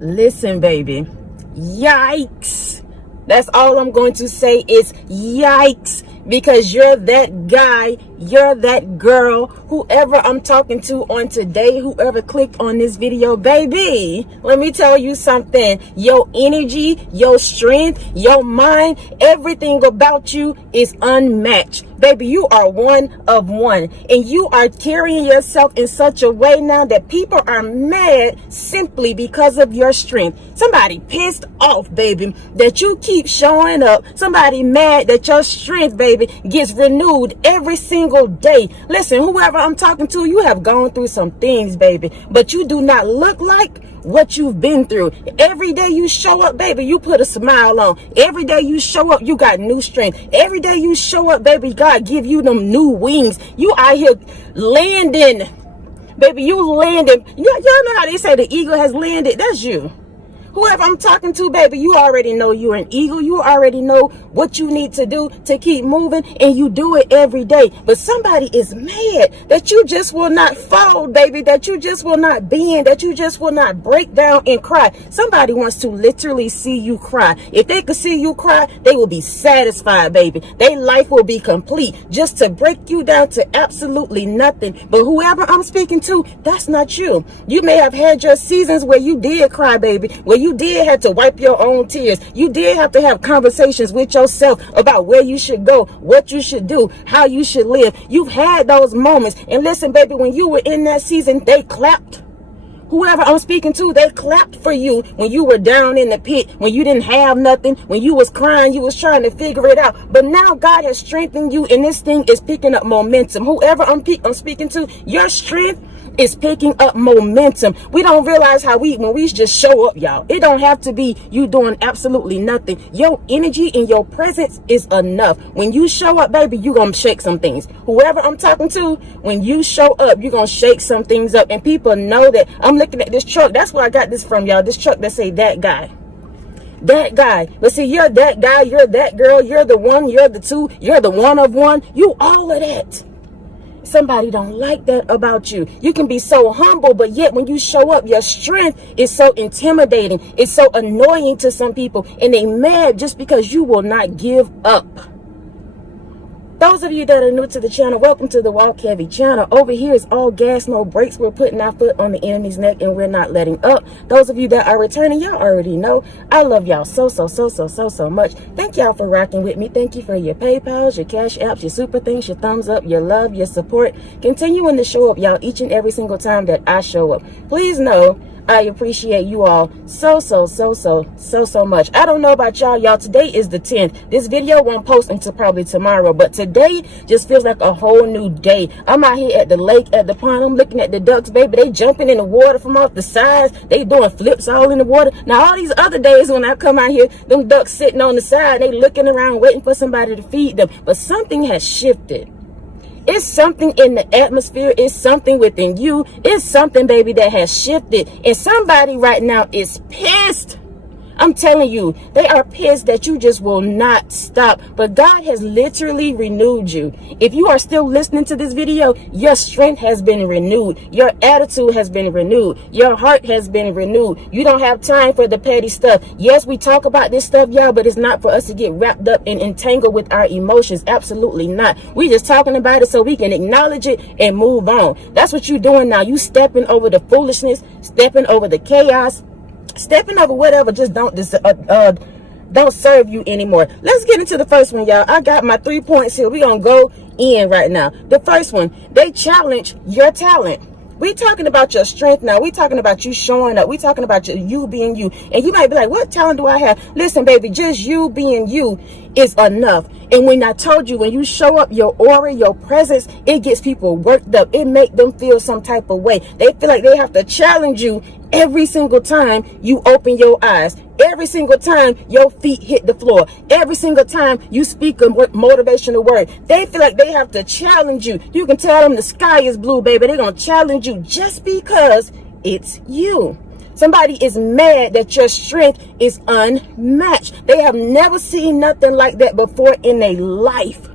Listen, baby. Yikes. That's all I'm going to say is yikes. Because you're that guy, you're that girl, whoever I'm talking to on today, whoever clicked on this video, baby, let me tell you something. Your energy, your strength, your mind, everything about you is unmatched. Baby, you are one of one, and you are carrying yourself in such a way now that people are mad simply because of your strength. Somebody pissed off, baby, that you keep showing up. Somebody mad that your strength, baby, gets renewed every single day. Listen, whoever I'm talking to, you have gone through some things, baby, but you do not look like what you've been through. Every day you show up, baby, you put a smile on. Every day you show up, you got new strength. Every day you show up, baby, God give you them new wings. You out here landing, baby, you landing. Y'all know how they say the eagle has landed? That's you. Whoever I'm talking to, baby, you already know you're an eagle. You already know what you need to do to keep moving, and you do it every day. But somebody is mad that you just will not fold, baby, that you just will not bend, that you just will not break down and cry. Somebody wants to literally see you cry. If they could see you cry, they will be satisfied, baby. Their life will be complete just to break you down to absolutely nothing. But whoever I'm speaking to, that's not you. You may have had your seasons where you did cry, baby, where you did have to wipe your own tears. You did have to have conversations with yourself about where you should go, what you should do, how you should live. You've had those moments. And listen, baby, when you were in that season, they clapped. Whoever I'm speaking to, they clapped for you when you were down in the pit, when you didn't have nothing, when you was crying, you was trying to figure it out. But now God has strengthened you, and this thing is picking up momentum. Whoever I'm speaking to, your strength is picking up momentum. We don't realize how when we just show up, y'all. It don't have to be you doing absolutely nothing. Your energy and your presence is enough. When you show up, baby, you gonna shake some things. Whoever I'm talking to, when you show up, you're gonna shake some things up. And people know that. I'm looking at this truck. That's where I got this from, y'all. This truck that say that guy. That guy. But see, you're that guy, you're that girl, you're the one, you're the two, you're the one of one. You all of that. Somebody don't like that about you. You can be so humble, but yet when you show up, your strength is so intimidating. It's so annoying to some people, and they mad just because you will not give up. Those of you that are new to the channel, welcome to the Walk Heavy channel. Over here is all gas, no brakes. We're putting our foot on the enemy's neck, and we're not letting up. Those of you that are returning, y'all already know. I love y'all so much. Thank y'all for rocking with me. Thank you for your PayPals, your Cash Apps, your super things, your thumbs up, your love, your support. Continuing to show up, y'all, each and every single time that I show up. Please know I appreciate you all so much. I don't know about y'all. Today is the 10th. This video won't post until probably tomorrow, but today just feels like a whole new day. I'm out here at the lake, at the pond. I'm looking at the ducks, baby. They jumping in the water from off the sides. They doing flips all in the water. Now, all these other days when I come out here, them ducks sitting on the side, they looking around waiting for somebody to feed them. But something has shifted. It's something in the atmosphere. It's something within you. It's something, baby, that has shifted. And somebody right now is pissed. I'm telling you, they are pissed that you just will not stop. But God has literally renewed you. If you are still listening to this video, your strength has been renewed. Your attitude has been renewed. Your heart has been renewed. You don't have time for the petty stuff. Yes, we talk about this stuff, y'all, but it's not for us to get wrapped up and entangled with our emotions. Absolutely not. We just talking about it so we can acknowledge it and move on. That's what you're doing now. You stepping over the foolishness, stepping over the chaos, stepping over whatever just don't serve you anymore. Let's get into the first one, y'all. I got my 3 points here. We're gonna go in right now. The first one, they challenge your talent. We talking about your strength now. We talking about you showing up. We talking about you being you. And you might be like, what talent do I have? Listen, baby, just you being you is enough. And when I told you, when you show up, your aura, your presence, it gets people worked up. It make them feel some type of way. They feel like they have to challenge you every single time you open your eyes. Every single time your feet hit the floor. Every single time you speak a motivational word. They feel like they have to challenge you. You can tell them the sky is blue, baby. They're going to challenge you just because it's you. Somebody is mad that your strength is unmatched. They have never seen nothing like that before in their life.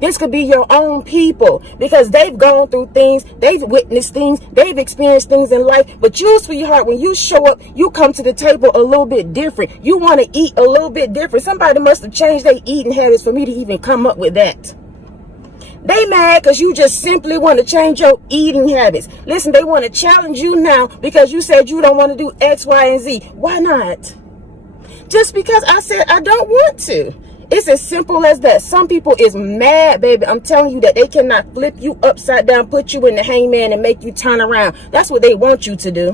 This could be your own people, because they've gone through things, they've witnessed things, they've experienced things in life. But you, sweetheart, when you show up, you come to the table a little bit different. You want to eat a little bit different. Somebody must have changed their eating habits for me to even come up with that. They mad because you just simply want to change your eating habits. Listen, they want to challenge you now because you said you don't want to do X, Y, and Z. Why not? Just because I said I don't want to. It's as simple as that. Some people is mad, baby. I'm telling you that they cannot flip you upside down, put you in the hangman, and make you turn around. That's what they want you to do.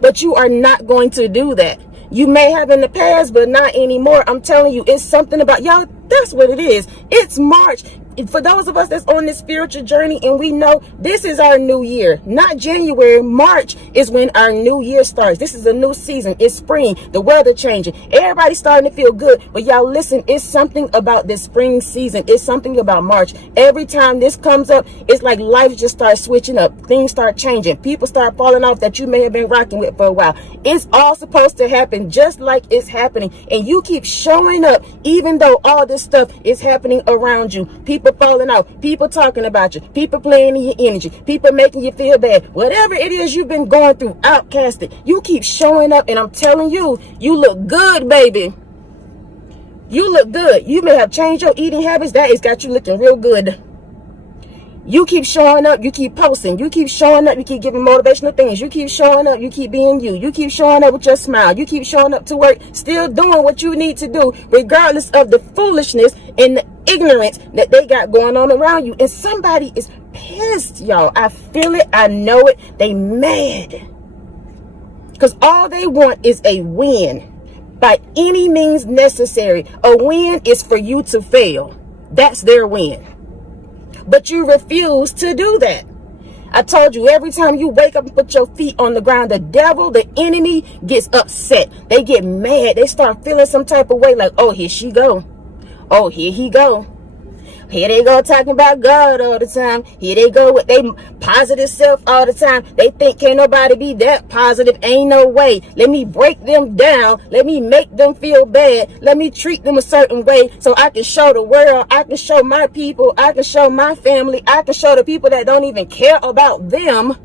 But you are not going to do that. You may have in the past, but not anymore. I'm telling you, it's something about y'all. That's what it is. It's March. For those of us that's on this spiritual journey, and we know this is our new year, not January. March is when our new year starts. This is a new season. It's spring. The weather changing. Everybody's starting to feel good. But y'all, listen, it's something about this spring season. It's something about March. Every time this comes up, it's like life just starts switching up. Things start changing. People start falling off that you may have been rocking with for a while. It's all supposed to happen just like it's happening. And you keep showing up even though all this stuff is happening around you. People falling off, people talking about you, people playing in your energy, people making you feel bad. Whatever it is you've been going through, outcasted, you keep showing up, and I'm telling you, you look good, baby. You look good. You may have changed your eating habits. That has got you looking real good. You keep showing up, you keep posting, you keep showing up, you keep giving motivational things, you keep showing up, you keep being you keep showing up with your smile, you keep showing up to work, still doing what you need to do, regardless of the foolishness and the ignorance that they got going on around you. And somebody is pissed, y'all. I feel it, I know it. They mad because all they want is a win by any means necessary. A win is for you to fail. That's their win. But you refuse to do that. I told you, every time you wake up and put your feet on the ground, the devil, the enemy gets upset. They get mad. They start feeling some type of way, like, oh, here she go. Oh, here he go. Here they go talking about God all the time. Here they go with their positive self all the time. They think can't nobody be that positive. Ain't no way. Let me break them down. Let me make them feel bad. Let me treat them a certain way so I can show the world. I can show my people. I can show my family. I can show the people that don't even care about them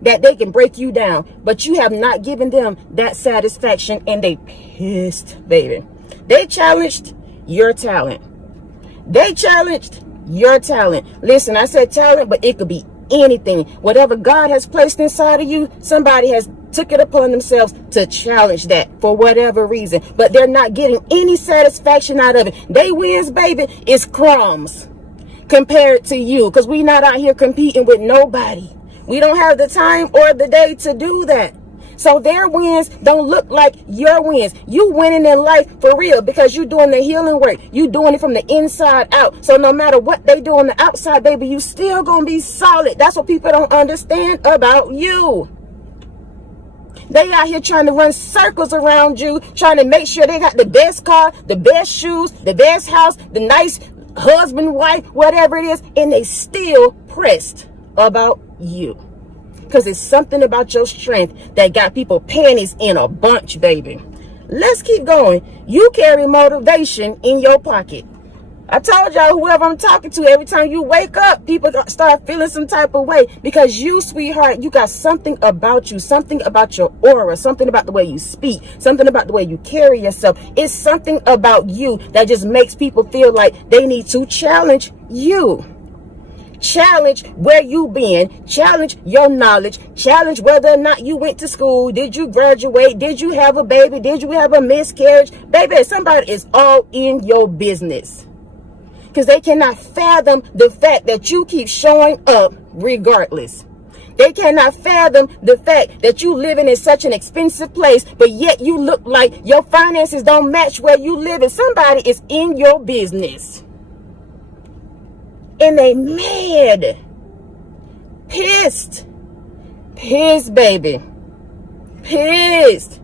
that they can break you down. But you have not given them that satisfaction, and they pissed, baby. They challenged your talent. They challenged your talent. Listen, I said talent, but it could be anything. Whatever God has placed inside of you, somebody has took it upon themselves to challenge that for whatever reason. But they're not getting any satisfaction out of it. They wins, baby, is crumbs compared to you, because we not out here competing with nobody. We don't have the time or the day to do that. So their wins don't look like your wins. You winning in life for real because you doing the healing work. You doing it from the inside out. So no matter what they do on the outside, baby, you still gonna be solid. That's what people don't understand about you. They out here trying to run circles around you, trying to make sure they got the best car, the best shoes, the best house, the nice husband, wife, whatever it is, and they still pressed about you. Because it's something about your strength that got people panties in a bunch, baby. Let's keep going. You carry motivation in your pocket. I told y'all, whoever I'm talking to, every time you wake up, people start feeling some type of way. Because you, sweetheart, you got something about you, something about your aura, something about the way you speak, something about the way you carry yourself. It's something about you that just makes people feel like they need to challenge you. Challenge where you been, challenge your knowledge, challenge whether or not you went to school. Did you graduate? Did you have a baby? Did you have a miscarriage? Baby, somebody is all in your business because they cannot fathom the fact that you keep showing up regardless. They cannot fathom the fact that you living in such an expensive place, but yet you look like your finances don't match where you live, and somebody is in your business. And they mad, pissed, baby, pissed.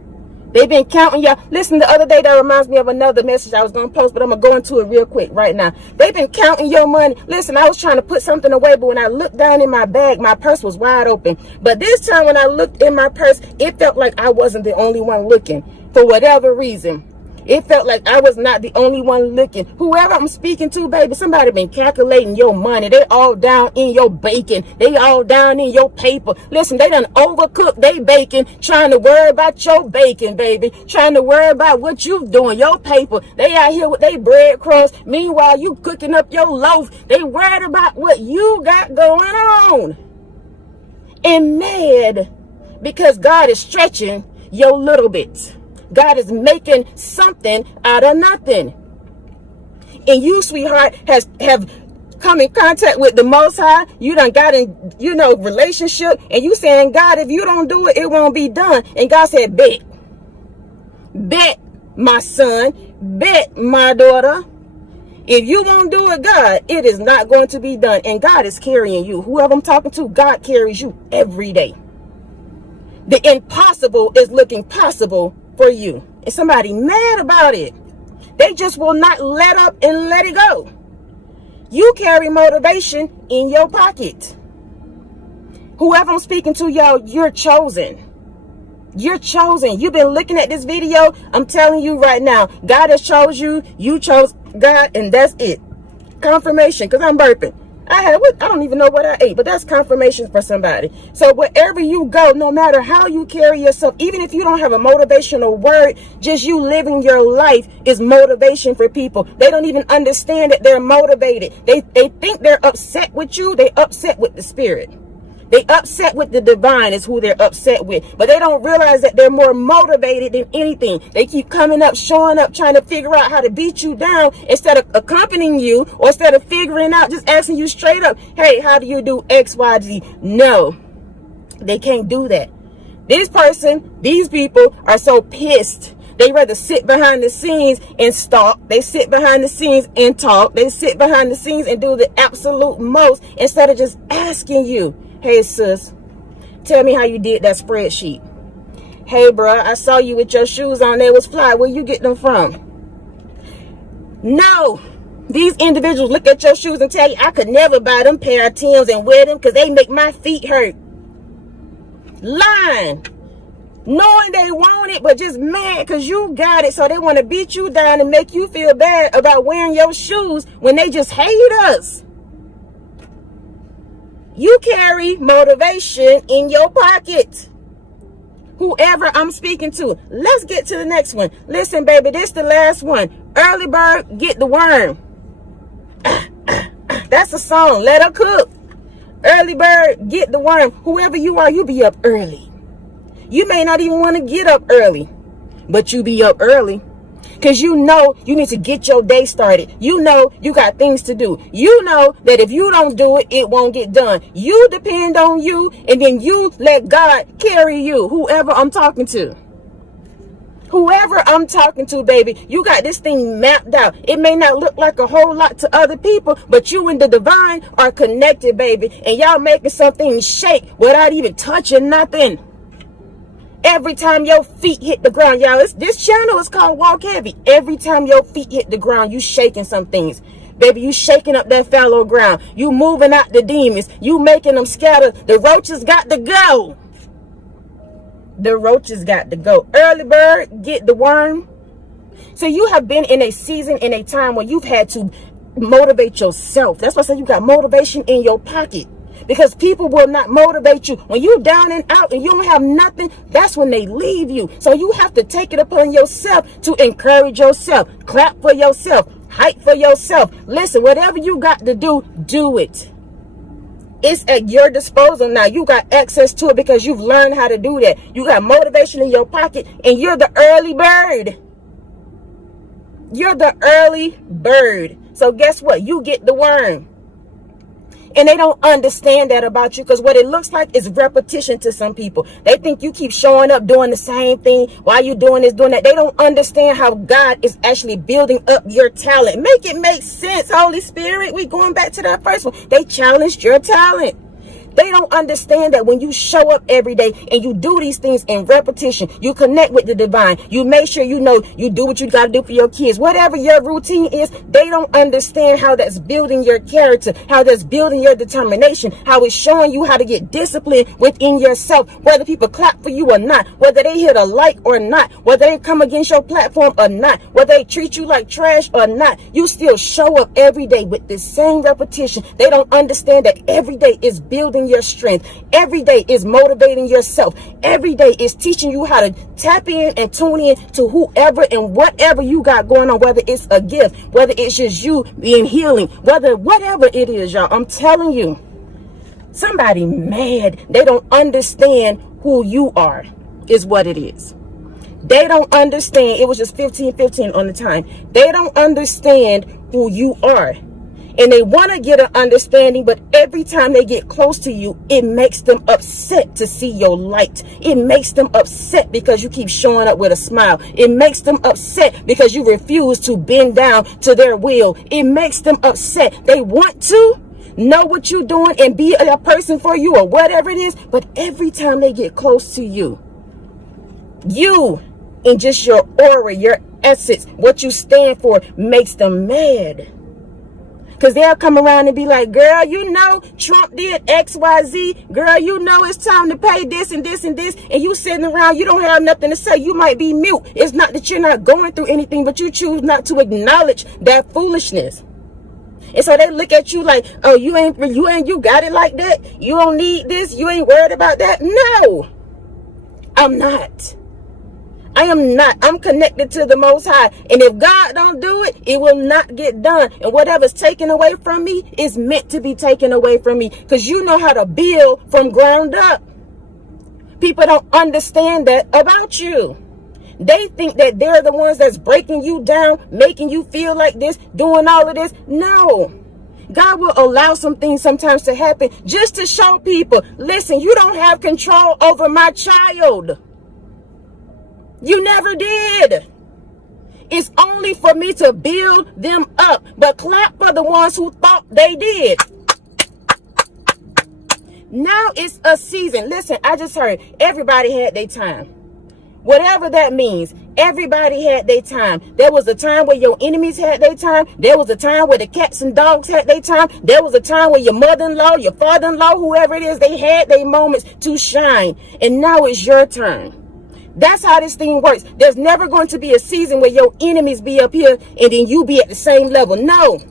They've been counting y'all. Listen, the other day, that reminds me of another message I was going to post, but I'm going to go into it real quick right now. They've been counting your money. Listen, I was trying to put something away, but when I looked down in my bag, my purse was wide open. But this time when I looked in my purse, it felt like I wasn't the only one looking for whatever reason. It felt like I was not the only one looking. Whoever I'm speaking to, baby, somebody been calculating your money. They all down in your bacon. They all down in your paper. Listen, they done overcooked they bacon, trying to worry about your bacon, baby. Trying to worry about what you doing, your paper. They out here with their breadcrumbs. Meanwhile, you cooking up your loaf. They worried about what you got going on. And mad because God is stretching your little bit. God is making something out of nothing. And you, sweetheart, have come in contact with the Most High. You done got in, relationship. And you saying, God, if you don't do it, it won't be done. And God said, bet. Bet, my son. Bet, my daughter. If you won't do it, God, it is not going to be done. And God is carrying you. Whoever I'm talking to, God carries you every day. The impossible is looking possible for you. And somebody mad about it. They just will not let up and let it go. You carry motivation in your pocket. Whoever I'm speaking to, y'all, you're chosen. You're chosen. You've been looking at this video. I'm telling you right now, God has chose you. You chose God, and that's it. Confirmation, because I'm burping. I don't even know what I ate, but that's confirmation for somebody. So wherever you go, no matter how you carry yourself, even if you don't have a motivational word, just you living your life is motivation for people. They don't even understand that they're motivated. They think they're upset with you. They upset with the spirit. They upset with the divine is who they're upset with. But they don't realize that they're more motivated than anything. They keep coming up, showing up, trying to figure out how to beat you down instead of accompanying you, or instead of figuring out, just asking you straight up, hey, how do you do X, Y, Z? No, they can't do that. These people are so pissed. They rather sit behind the scenes and stalk. They sit behind the scenes and talk. They sit behind the scenes and do the absolute most instead of just asking you, hey, sis, tell me how you did that spreadsheet. Hey, bro, I saw you with your shoes on. They was fly. Where you get them from? No. These individuals look at your shoes and tell you, I could never buy them pair of Timbs and wear them because they make my feet hurt. Lying. Knowing they want it, but just mad because you got it. So they want to beat you down and make you feel bad about wearing your shoes when they just hate us. You carry motivation in your pocket. Whoever I'm speaking to. Let's get to the next one. Listen, baby, this the last one. Early bird, get the worm. That's a song. Let her cook. Early bird, get the worm. Whoever you are, you be up early. You may not even want to get up early, but you be up early. Because you know you need to get your day started. You know you got things to do. You know that if you don't do it, it won't get done. You depend on you, and then you let God carry you. Whoever I'm talking to. Whoever I'm talking to, baby, you got this thing mapped out. It may not look like a whole lot to other people, but you and the divine are connected, baby. And y'all making something shake without even touching nothing. Every time your feet hit the ground, y'all, this channel is called Walk Heavy. Every time your feet hit the ground, you shaking some things. Baby, you shaking up that fallow ground. You moving out the demons. You making them scatter. The roaches got to go. The roaches got to go. Early bird, get the worm. So you have been in a season, in a time where you've had to motivate yourself. That's why I said you got motivation in your pocket. Because people will not motivate you. When you're down and out and you don't have nothing, that's when they leave you. So you have to take it upon yourself to encourage yourself. Clap for yourself. Hype for yourself. Listen, whatever you got to do, do it. It's at your disposal now. You got access to it because you've learned how to do that. You got motivation in your pocket, and you're the early bird. You're the early bird. So guess what? You get the worm. And they don't understand that about you, because what it looks like is repetition to some people. They think you keep showing up doing the same thing. Why you doing this, doing that? They don't understand how God is actually building up your talent. Make it make sense, Holy Spirit. We going back to that first one. They challenged your talent. They don't understand that when you show up every day and you do these things in repetition, you connect with the divine, you make sure you know you do what you got to do for your kids, whatever your routine is. They don't understand how that's building your character, how that's building your determination, how it's showing you how to get disciplined within yourself, whether people clap for you or not, whether they hit a like or not, whether they come against your platform or not, whether they treat you like trash or not. You still show up every day with the same repetition. They don't understand that every day is building your strength. Every day is motivating yourself. Every day is teaching you how to tap in and tune in to whoever and whatever you got going on, whether it's a gift, whether it's just you being healing, whatever it is, y'all. I'm telling you, somebody mad. They don't understand who you are is what it is. They don't understand. It was just 15:15 on the time. They don't understand who you are. And they want to get an understanding, but every time they get close to you, it makes them upset to see your light. It makes them upset because you keep showing up with a smile. It makes them upset because you refuse to bend down to their will. It makes them upset. They want to know what you're doing and be a person for you or whatever it is, but every time they get close to you, you and just your aura, your essence, what you stand for makes them mad. Because they'll come around and be like, girl, you know, Trump did X, Y, Z. Girl, you know, it's time to pay this and this and this. And you sitting around, you don't have nothing to say. You might be mute. It's not that you're not going through anything, but you choose not to acknowledge that foolishness. And so they look at you like, oh, you got it like that. You don't need this. You ain't worried about that. No, I'm not. I am not. I'm connected to the Most High. And if God don't do it, it will not get done. And whatever's taken away from me is meant to be taken away from me. Because you know how to build from ground up. People don't understand that about you. They think that they're the ones that's breaking you down, making you feel like this, doing all of this. No. God will allow some things sometimes to happen just to show people, listen, you don't have control over my child. You never did. It's only for me to build them up. But clap for the ones who thought they did. Now it's a season. Listen, I just heard everybody had their time. Whatever that means, everybody had their time. There was a time where your enemies had their time. There was a time where the cats and dogs had their time. There was a time where your mother-in-law, your father-in-law, whoever it is, they had their moments to shine. And now it's your turn. That's how this thing works. There's never going to be a season where your enemies be up here and then you be at the same level. No.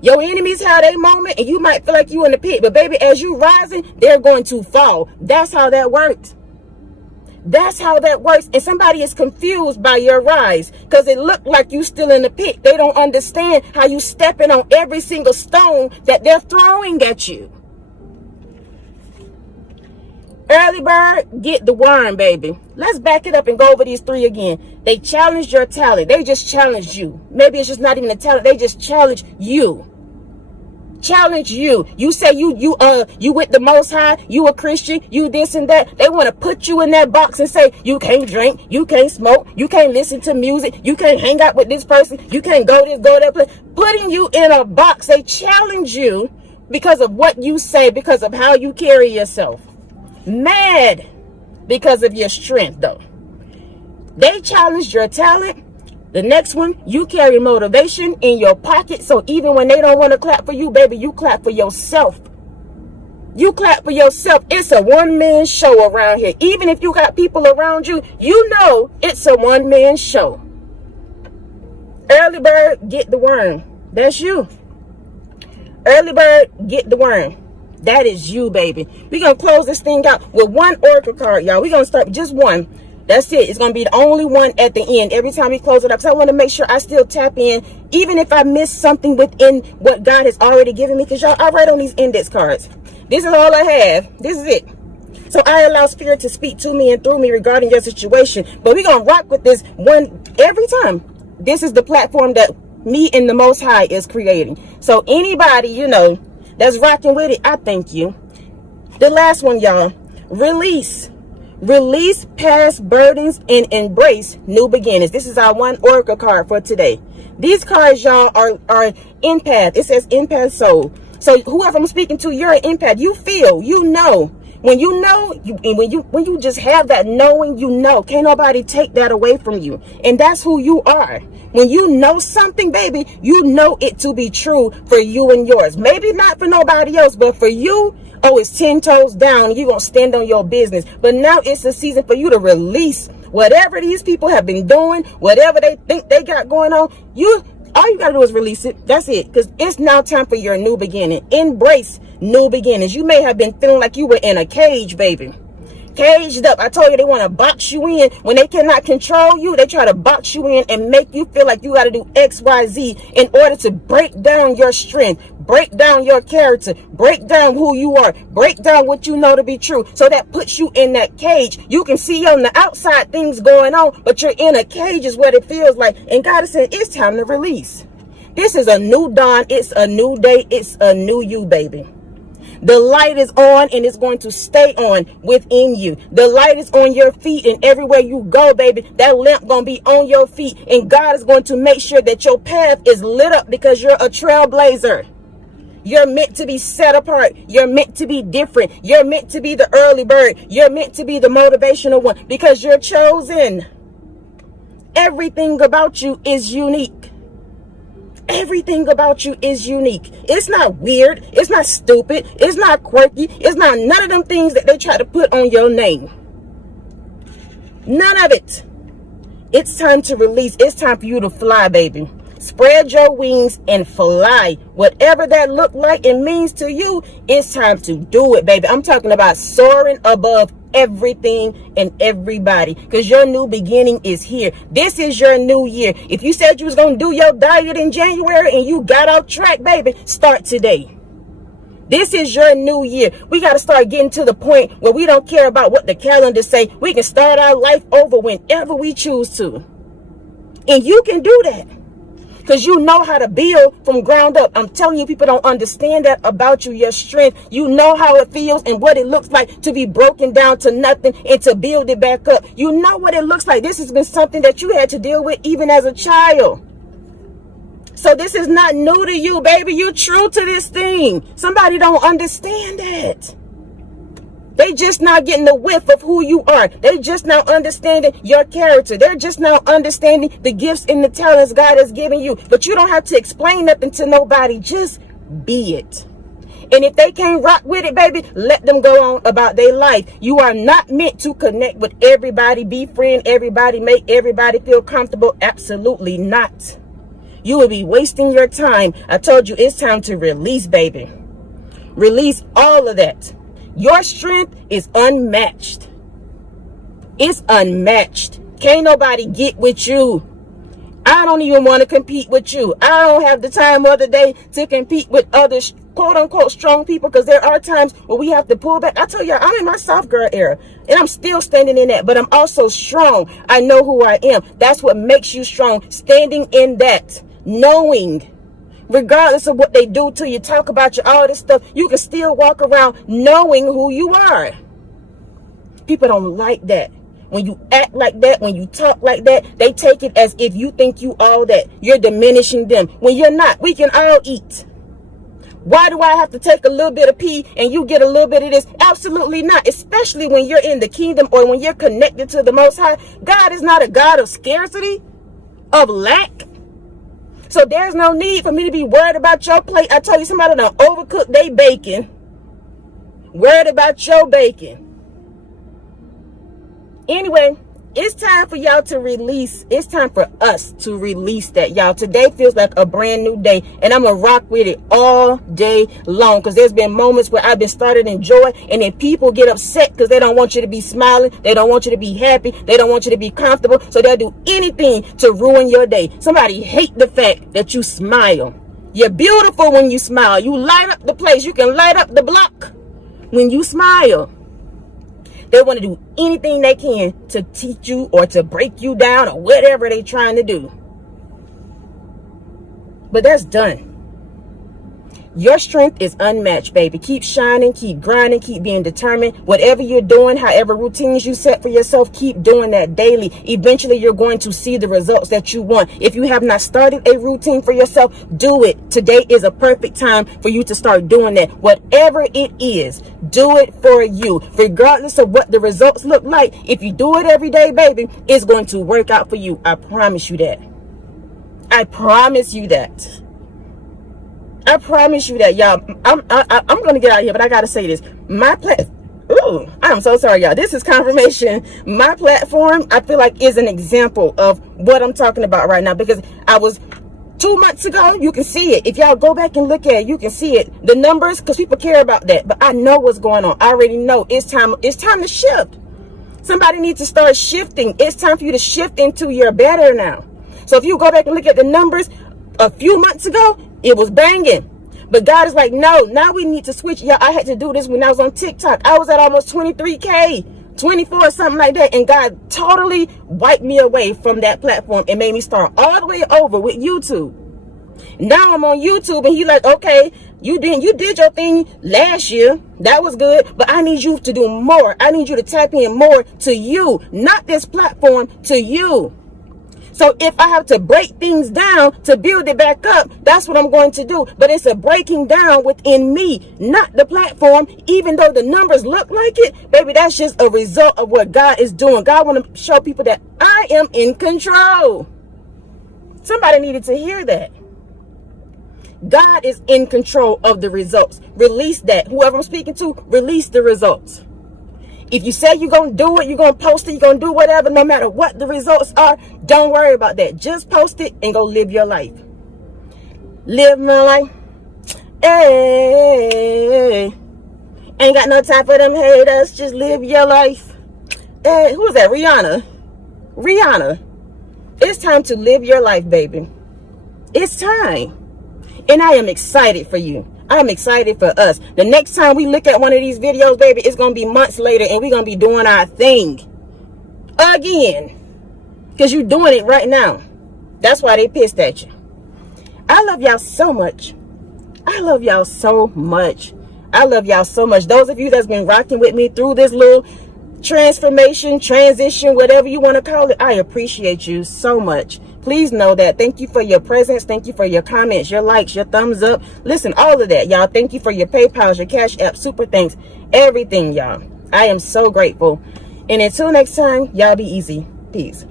Your enemies have their moment and you might feel like you in the pit. But baby, as you rising, they're going to fall. That's how that works. That's how that works. And somebody is confused by your rise because it looked like you still in the pit. They don't understand how you stepping on every single stone that they're throwing at you. Early bird, get the worm, baby. Let's back it up and go over these three again. They challenged your talent. They just challenged you. Maybe it's just not even a talent. They just challenge you. Challenge you. You say you with the Most High. You a Christian. You this and that. They want to put you in that box and say you can't drink. You can't smoke. You can't listen to music. You can't hang out with this person. You can't go this, go that place. Putting you in a box. They challenge you because of what you say, because of how you carry yourself. Mad because of your strength, though. They challenged your talent. The next one, you carry motivation in your pocket. So even when they don't want to clap for you, baby, you clap for yourself. You clap for yourself. It's a one-man show around here. Even if you got people around you, you know it's a one-man show. Early bird, get the worm. That's you. Early bird, get the worm. That is you, baby. We're going to close this thing out with one oracle card, y'all. We're going to start with just one. That's it. It's going to be the only one at the end every time we close it up. So I want to make sure I still tap in, even if I miss something within what God has already given me. Because y'all, I write on these index cards. This is all I have. This is it. So I allow Spirit to speak to me and through me regarding your situation. But we're going to rock with this one every time. This is the platform that me and the Most High is creating. So anybody, you know, that's rocking with it, I thank you. The last one, y'all. Release. Release past burdens and embrace new beginnings. This is our one oracle card for today. These cards, y'all, are empath. It says empath soul. So whoever I'm speaking to, you're an empath. You feel, you know. When you know, when you just have that knowing, you know, can't nobody take that away from you. And that's who you are. When you know something, baby, you know it to be true for you and yours. Maybe not for nobody else, but for you, oh, it's 10 toes down. You're going to stand on your business. But now it's the season for you to release whatever these people have been doing, whatever they think they got going on. All you gotta do is release it. That's it. Because it's now time for your new beginning. Embrace new beginnings. You may have been feeling like you were in a cage, baby. Caged up. I told you they want to box you in. When they cannot control you, they try to box you in and make you feel like you got to do X, Y, Z in order to break down your strength, break down your character, break down who you are, break down what you know to be true. So that puts you in that cage. You can see on the outside things going on, but you're in a cage is what it feels like. And God is saying, it's time to release. This is a new dawn. It's a new day. It's a new you, baby. The light is on and it's going to stay on within you. The light is on your feet and everywhere you go, baby, that lamp going to be on your feet. And God is going to make sure that your path is lit up because you're a trailblazer. You're meant to be set apart. You're meant to be different. You're meant to be the early bird. You're meant to be the motivational one because you're chosen. Everything about you is unique. Everything about you is unique. It's not weird. It's not stupid. It's not quirky. It's not none of them things that they try to put on your name. None of it. It's time to release. It's time for you to fly, baby. Spread your wings and fly. Whatever that look like and means to you, it's time to do it, baby. I'm talking about soaring above everything and everybody because your new beginning is here. This is your new year. If you said you was going to do your diet in January and you got off track, baby, start today. This is your new year. We got to start getting to the point where we don't care about what the calendar say. We can start our life over whenever we choose to. And you can do that. Because you know how to build from ground up. I'm telling you, people don't understand that about you, your strength. You know how it feels and what it looks like to be broken down to nothing and to build it back up. You know what it looks like. This has been something that you had to deal with even as a child. So this is not new to you, baby. You're true to this thing. Somebody don't understand that. They just not getting the whiff of who you are. They just now understanding your character. They're just now understanding the gifts and the talents God has given you. But you don't have to explain nothing to nobody. Just be it. And if they can't rock with it, baby, let them go on about their life. You are not meant to connect with everybody, befriend everybody, make everybody feel comfortable. Absolutely not. You will be wasting your time. I told you it's time to release, baby. Release all of that. Your strength is unmatched. It's unmatched. Can't nobody get with you. I don't even want to compete with you. I don't have the time of the day to compete with other quote unquote strong people because there are times where we have to pull back. I tell you, I'm in my soft girl era and I'm still standing in that, but I'm also strong. I know who I am. That's what makes you strong. Standing in that, knowing. Regardless of what they do to you, talk about you, all this stuff, you can still walk around knowing who you are. People don't like that. When you act like that, when you talk like that, they take it as if you think you all that. You're diminishing them. When you're not, we can all eat. Why do I have to take a little bit of pee and you get a little bit of this? Absolutely not. Especially when you're in the kingdom or when you're connected to the Most High. God is not a God of scarcity, of lack. So there's no need for me to be worried about your plate. I told you somebody done overcooked their bacon. Worried about your bacon. Anyway, it's time for y'all to release. It's time for us to release that, y'all. Today feels like a brand new day. And I'm going to rock with it all day long. Because there's been moments where I've been started in joy. And then people get upset because they don't want you to be smiling. They don't want you to be happy. They don't want you to be comfortable. So they'll do anything to ruin your day. Somebody hate the fact that you smile. You're beautiful when you smile. You light up the place. You can light up the block when you smile. They want to do anything they can to teach you or to break you down or whatever they're trying to do. But that's done. Your strength is unmatched, baby. Keep shining, keep grinding, keep being determined. Whatever you're doing, however routines you set for yourself, keep doing that daily. Eventually, you're going to see the results that you want. If you have not started a routine for yourself, do it. Today is a perfect time for you to start doing that. Whatever it is, do it for you. Regardless of what the results look like, if you do it every day, baby, it's going to work out for you. I promise you that. I promise you that. I promise you that, y'all. I'm gonna get out of here, but I gotta say this. I'm so sorry, y'all. This is confirmation. My platform, I feel like, is an example of what I'm talking about right now, because I was 2 months ago. You can see it. If y'all go back and look at it, you can see it. The numbers, because people care about that. But I know what's going on. I already know it's time. It's time to shift. Somebody needs to start shifting. It's time for you to shift into your better now. So if you go back and look at the numbers, a few months ago, it was banging. But God is like, no, now we need to switch. Yeah, I had to do this when I was on TikTok. I was at almost 23K, 24, something like that. And God totally wiped me away from that platform and made me start all the way over with YouTube. Now I'm on YouTube and He's like, okay, you did your thing last year. That was good. But I need you to do more. I need you to tap in more to you, not this platform, to you. So if I have to break things down to build it back up, that's what I'm going to do. But it's a breaking down within me, not the platform. Even though the numbers look like it, baby, that's just a result of what God is doing. God wants to show people that I am in control. Somebody needed to hear that. God is in control of the results. Release that. Whoever I'm speaking to, release the results. If you say you're going to do it, you're going to post it, you're going to do whatever, no matter what the results are, don't worry about that. Just post it and go live your life. Live my life. Hey. Ain't got no time for them haters. Just live your life. Hey, who is that? Rihanna. It's time to live your life, baby. It's time. And I am excited for you. I'm excited for us. The next time we look at one of these videos, baby, it's going to be months later and we're going to be doing our thing again. Because you're doing it right now. That's why they pissed at you. I love y'all so much. I love y'all so much. I love y'all so much. Those of you that's been rocking with me through this little transformation, transition, whatever you want to call it, I appreciate you so much. Please know that. Thank you for your presence. Thank you for your comments, your likes, your thumbs up. Listen, all of that, y'all. Thank you for your PayPals, your Cash App, super thanks, everything, y'all. I am so grateful. And until next time, y'all be easy. Peace.